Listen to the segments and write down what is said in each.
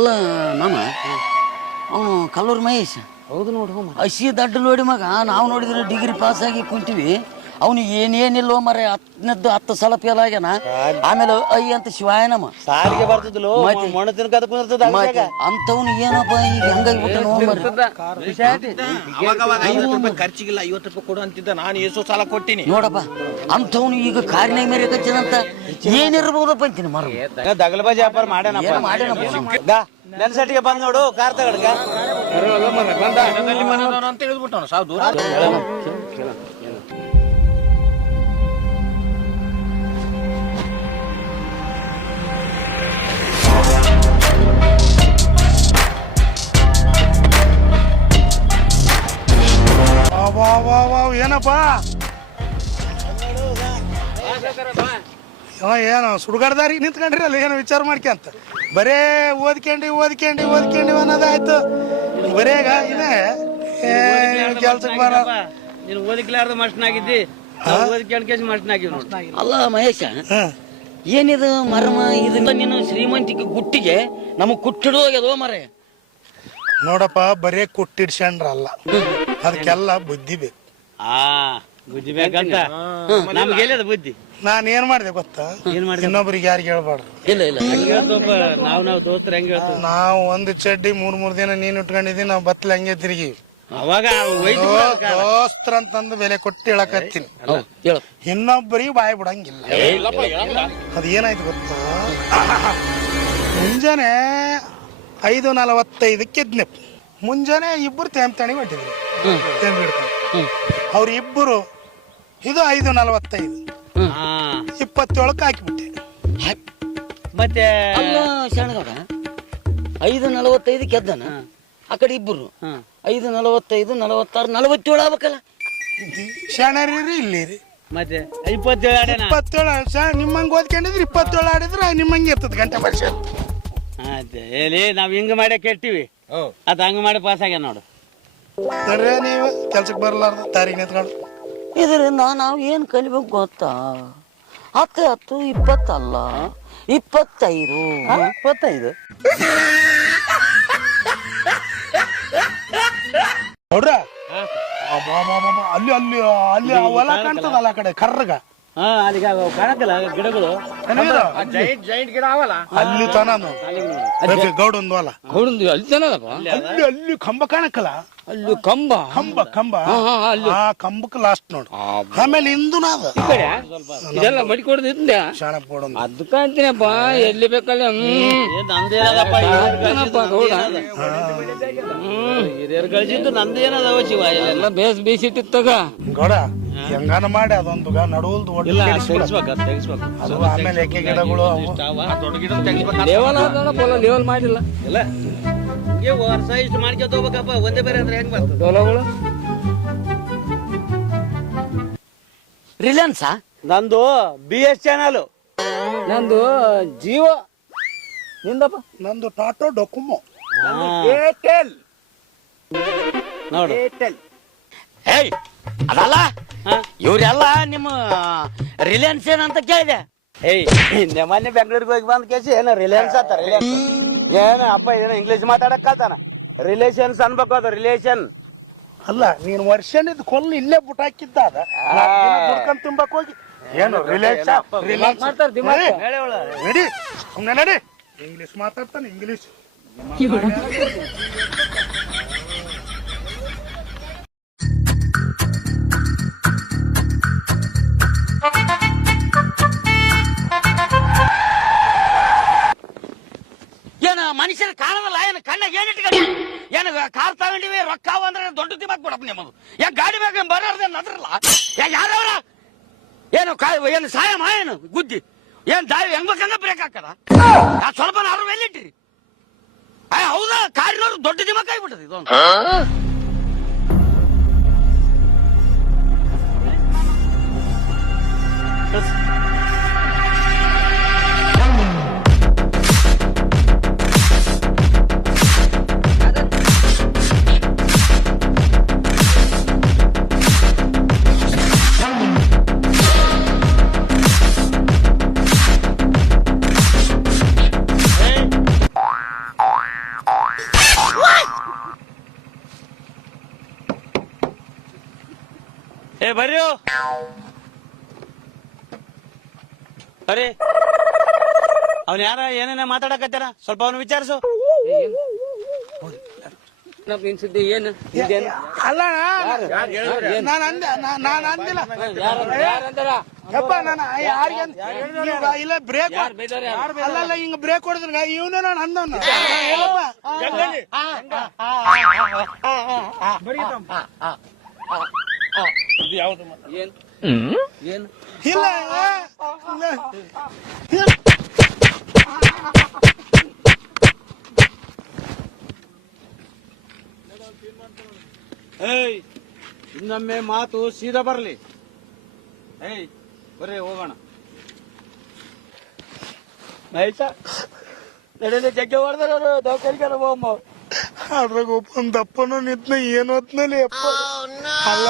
ಅಲ್ಲ ಮಾಮ ಅವನು ಕಲ್ಲೂರು ಮಹೇಶ್. ಹೌದು ನೋಡು, ಹಸಿ ದಡ್ಡ ನೋಡಿ ಮಗ. ನಾವು ನೋಡಿದ್ರೆ ಡಿಗ್ರಿ ಪಾಸ್ ಆಗಿ ಕುಂತೀವಿ, ಅವನು ಏನೇನಿಲ್ಲೋ ಮರೆ 10 ಸಲ ಫೇಲ್ ಆಗ್ಯಾನ. ಆಮೇಲೆ ಅಯ್ಯ ಅಂತ ಶಿವಾಯನಮ್ಮ ಸಾರಿಗೆ ಬರ್ತದಲ್ಲೋ ಮಣ ತಿನ್ಕದ ಕುಂದಿರ್ತದ ಅಂತವನು ಏನಪ್ಪ ಈಗ ಹಂಗಾಗಿಬಿಟ್ಟ ಖರ್ಚಿಗಿಲ್ಲ 50 ರೂಪಾಯಿ ಕೊಡು ಅಂತಿದ್ದ. ನಾನು ಎಷ್ಟು ಸಾಲ ಕೊಟ್ಟಿನಿ ನೋಡಪ್ಪ. ಅಂತವನು ಈಗ ಕಾರಿನಾಗ ಮೇರೆ ಕಚ್ಚಿದಂತ ಏನಿರ್ಬೋದಪ್ಪ ಅಂತೀನಿ ಮರ. ದಗಲಬಾಜಿ ವ್ಯಾಪಾರ ಮಾಡ್ಯಾನಪ್ಪ. ನನ್ನ ಸಟಿಗೆ ಬಂದ್ ನೋಡು ಕಾರ್ ತಗಡ್ಗ ಅಂತ ಹೇಳಿದ್ಬಿಟ್ಟು ಸಾವು ದೂರ. ಏನಪ್ಪ ಏನು ಸುಡುಗಾಡ್ದಾರಿ ನಿಂತ್ಕೊಂಡ್ರಿ ಅಲ್ಲ, ಏನು ವಿಚಾರ ಮಾಡ್ಕೊಂತ ಬರೇ ಓದ್ಕೊಂಡಿ ಅನ್ನೋದಾಯ್ತು. ಬರೇಗ ಇದೇ ಕೆಲ್ಸಕ್ಕೆ ಬರ ನೀನು ಓದಿಕ್ಲಾರ್ದ ಮಸ್ಟ್ನಾಗಿದ್ದಿ, ಓದ್ಕೊಂಡ್ ಮಸ್ಟ್ನಾಗಿವ್ ನೋಡಿ. ಅಲ್ಲ ಮಹೇಶ, ಏನಿದು ಮರ್ಮ? ಇದರಿಂದ ನೀನು ಶ್ರೀಮಂತಿಕೆ ಗುಟ್ಟಿಗೆ ನಮಗ್ ಕುಟ್ಟಿಡೋಗ್ಯದೋ ಮರೆ. ನೋಡಪ್ಪ, ಬರೇ ಕುಟ್ಟಿಡ್ಸ್ಕೊಂಡ್ರಲ್ಲ, ಅದಕ್ಕೆಲ್ಲ ಬುದ್ಧಿ ಬೇಕು. ಬುದ್ಧಿ ಬೇಕಂತ ನಮ್ಗೆ ಎಲ್ಲಿದ ಬುದ್ಧಿ? ನಾನು ಏನ್ ಮಾಡಿದೆ ಗೊತ್ತಾ? ಇನ್ನೊಬ್ರಿಗೆ ಯಾರಿಗೆ ಹೇಳ್ಬಾರ್ದು. ನಾವು ದೋಸ್ತರು ಹೆಂಗ್ ಹೇಳ್ತೀವಿ? ನಾವು ಒಂದು ಚಡ್ಡಿ 3 ದಿನ ನೀನ್ ಉಟ್ಕೊಂಡಿದೀನಿ, ನಾವು ಬತ್ತಲ ಹಂಗೆ ತಿರುಗಿ ಅವಾಗ ದೋಸ್ತರ ಅಂತಂದು ಬೆಲೆ ಕೊಟ್ಟು ಹೇಳಕತ್ತೀನಿ. ಇನ್ನೊಬ್ಬರಿಗೆ ಬಾಯಿ ಬಿಡಂಗಿಲ್ಲ. ಅದ ಏನಾಯ್ತು ಗೊತ್ತಾ? ಮುಂಜಾನೆ 5:45 ಎದ್ನೆಪ್ಪ. ಮುಂಜಾನೆ ಇಬ್ಬರು ತೇಂಬಿ ಹೊಟ್ಟಿದ್ರು, ತೇಂಬಿ ಹಿಡ್ಕೊಂಡು. ಅವ್ರಿಬ್ಬರು ಇದು 5:45 27ಕ್ಕೆ ಹಾಕಿಬಿಟ್ಟೆ. ಮತ್ತೆ ಅಲ್ಲ ಶರಣಗೌಡ, 5:45 ಎದ್ದನ. ಆ ಕಡೆ ಇಬ್ಬರು 5:45, 46, 47 ಆಗ್ಬೇಕಲ್ಲ. ಶರಣರಿ ಇಲ್ಲಿರಿ. ಮತ್ತೆ 27 ನಿಮ್ಮಂಗೆ ಓದ್ಕೊಂಡಿದ್ರೆ 27 ಆಡಿದ್ರೆ ನಿಮ್ಮಂಗೆ ಇರ್ತದ ಗಂಟೆ ವರ್ಷ. ಹೇಳಿ ನಾವ್ ಹಿಂಗ ಮಾಡೇ ಕೆಟ್ಟಿವಿ, ಅದ್ ಹಂಗ ಮಾಡಿ ಪಾಸ್ ಆಗ್ಯ ನೋಡು. ನೀವು ಕೆಲ್ಸಕ್ಕೆ ಬರಲಾರ್ದ ತಾರೀಖ್ ನಿಂತ್ಕೊಂಡು ಇದರಿಂದ ನಾವು ಏನ್ ಕಲಿಬೇಕು ಗೊತ್ತಾ? 10, 20 ಅಲ್ಲ, 25. ನೋಡ್ರ ಅಲ್ಲಿ ಅಲ್ಲಿ ಅಲ್ಲಿ ಹೊಲ ಕಾಣ್ತದಲ್ಲ ಆ ಕಡೆ ಕರ್ರಗ. ಅಲ್ಲಿಗ ಕಾಣಕ್ಕಲ್ಲ ಗಿಡಗಳು, ಜೈಂಟ್ ಗಿಡ ಅವಲ್ಲ ಅಲ್ಲಿ ತನ ಗೌಡಂದು ಹೊಲ. ಅಲ್ಲಿ ಅಲ್ಲಿ ಕಂಬ ಕಾಣಕ್ಕಲ್ಲ, ಅಲ್ಲಿ ಕಂಬ ಆ ಕಂಬಕ್ಕೆ ಲಾಸ್ಟ್ ನೋಡು. ಆಮೇಲೆ ಇಂದು ನಾದ ಇದೆಲ್ಲ ಮಡಿಕೊಡ್ದ ಶಾಣಪ್ಪ ಕೊಡೋದು. ಅದಕ್ಕ ಅಂತೀನಪ್ಪ, ಎಲ್ಲಿ ಬೇಕಲ್ಲ ಹಿರಿಯರು ಗಳಿಸಿದ್ದು ನಂದೇನದ ಶಿವ. ಎಲ್ಲ ಬೇಸಿಟ್ಟಿತ್ತಾಗ ಗೌಡ ಹೆಂಗಾನ ಮಾಡಿ ಅದೊಂದು ನಡುವಲ್ದು ಅದು. ಆಮೇಲೆ ಎಕ್ಕೆ ಗಿಡಗಳು ಲೇವಲ್ ಮಾಡಿಲ್ಲ. ವರ್ಷ ಇಷ್ಟು ಮಾಡ್ಕೊಂತ ಹೋಗ್ಬೇಕಪ್ಪ, ಒಂದೇ ಬೇರೆ ಅಂದ್ರೆ ಹೆಂಗ್ ಬರ್ತದೆ? ರಿಲಯನ್ಸ್ ನಂದು BS ಚಾನಲ್, ನಂದು ಜಿಯೋ, ನಿಂದಪ್ಪ ನಂದು ಟಾಟಾ ಡೊಕೊಮೊ, ಏರ್ಟೆಲ್ ನೋಡು. ಏಯ್ ಅದಲ್ಲ, ಇವ್ರೆಲ್ಲ ನಿಮ್ಮ ರಿಲಯನ್ಸ್ ಏನಂತ ಕೇಳಿದೆ. ಮೊನ್ನೆ ಬೆಂಗಳೂರಿಗೆ ಹೋಗಿ ಬಂದ್ ಕೇಸಿ ಏನ ರಿಲಯನ್ಸ್ ಅಂತ. ರಿಲಯನ್ಸ್ ಏನ ಅಪ್ಪ ಏನೋ ಇಂಗ್ಲಿಷ್ ಮಾತಾಡಕ್ ಕಲ್ತಾನ. ರಿಲೇಷನ್ಸ್ ಅನ್ಬೇಕು, ಅದು ರಿಲೇಷನ್ ಅಲ್ಲ. ನೀನ್ ವರ್ಷನಿದ್ ಕೊಲ್ಲು ಇಲ್ಲೇ ಬುಟ್ ಹಾಕಿದ್ದ ದುಡ್ಕೊಂಡ್ ತುಂಬಕ್ ಹೋಗಿ ಏನು ರಿಲೇಷನ್ ನಡಿ ಸುಮ್ನೆ ನಡಿ. ಇಂಗ್ಲಿಷ್ ಮಾತಾಡ್ತಾನೆ, ಇಂಗ್ಲಿಷ್. ಏನ ಮನುಷ್ಯನ ಕಾಣದಲ್ಲ, ಏನು ಕಣ್ಣಾಗ ಏನಿಟ್ಕೊಂಡು ಏನು ಕಾರ್ ತಗೊಂಡಿವಿ ರೊಕ್ಕಾವ ಅಂದ್ರೆ ದೊಡ್ಡ ದಿಮಾಕ್ ಬಿಡಪ್ಪ ನಿಮ್ಮದು. ಯಾಕೆ ಗಾಡಿ ಬೇಕು ಬರೋರ್ದೇ ನದ್ರಲ್ಲ ಯಾರವ್ರ ಏನು ಏನು ಸಾಯಮ್ಮ ಏನು ಗುದ್ದಿ ಏನ್ ದಾರಿ ಹೆಂಗ್ ಬೇಕಂಗ ಬ್ರೇಕ್ ಹಾಕದ ಸ್ವಲ್ಪ ನಾರು ಎಲ್ಲಿಟ್ಟಿರಿ? ಹೌದಾ, ಕಾರಿನವ್ರು ದೊಡ್ಡ ದಿಮಾಕ್ ಆಗ್ಬಿಟ್ಟದ ಇದೊಂದು. ಏ ಬರ್ರಿ ಬರ್ರಿ ಅವ್ನ ಯಾರ ಏನೇನ ಮಾತಾಡಕತ್ತಾರ ಸ್ವಲ್ಪ ಅವ್ನ ವಿಚಾರಿಸು. ಸುದ್ದಿ ಏನು ಇದೇನು? ಅಲ್ಲ ನಾನು ಅಂದಿಲ್ಲ ಯಪ್ಪ ನಾನು ಇಲ್ಲ ಬ್ರೇಕ್ ಅಲ್ಲಲ್ಲ ಹಿಂಗ ಬ್ರೇಕ್ ಹೊಡೆದ್ರ ಇವನೇ ನಾನು ಅಂದವನು ಏನ್ ಏನು ಇಲ್ಲ ಏಯ್ ಇನ್ನೊಮ್ಮೆ ಮಾತು ಸೀದಾ ಬರ್ಲಿ. ಏಯ್ ಬರ್ರಿ ಹೋಗೋಣ. ಮಹೇಶ ನಡೆದ ಜಗ್ಗೆ ಹೊಡೆದ್ರ ದವಾಖಾನಿಗಾರ ಹೋಗಮ್ಮ. ಅದ್ರಾಗ ಒಬ್ಬಂದ್ ಅಪ್ಪನೂ ನಿದ್ನ ಏನು ಹೊತ್ನಲ್ಲಿ ಅಪ್ಪ ಅಲ್ಲ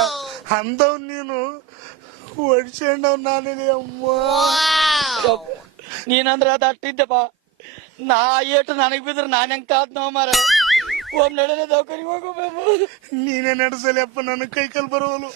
ಅಂದವ್ ನೀನು ಹೊಡ್ಸಂಡವ್ ನಾನಿದೆ ಅಮ್ಮ. ನೀನಂದ್ರ ಅದ ಅಷ್ಟಿದ್ದಪ್ಪ, ನಾ ಏಟು ನನಗ್ ಬಿದ್ರ ನಾನ್ ಹೆಂಗ್ ತಾತ್ ನಾವ್ ಮಾರ. ಒಮ್ಮೆ ನಡೆದ ದವಾಖಾನಿಗೆ ಹೋಗಬೇಕು. ನೀನೇ ನಡೆಸಲಿ ಅಪ್ಪ, ನನ್ನ ಕೈ ಕಾಲು ಬರೋವಲು.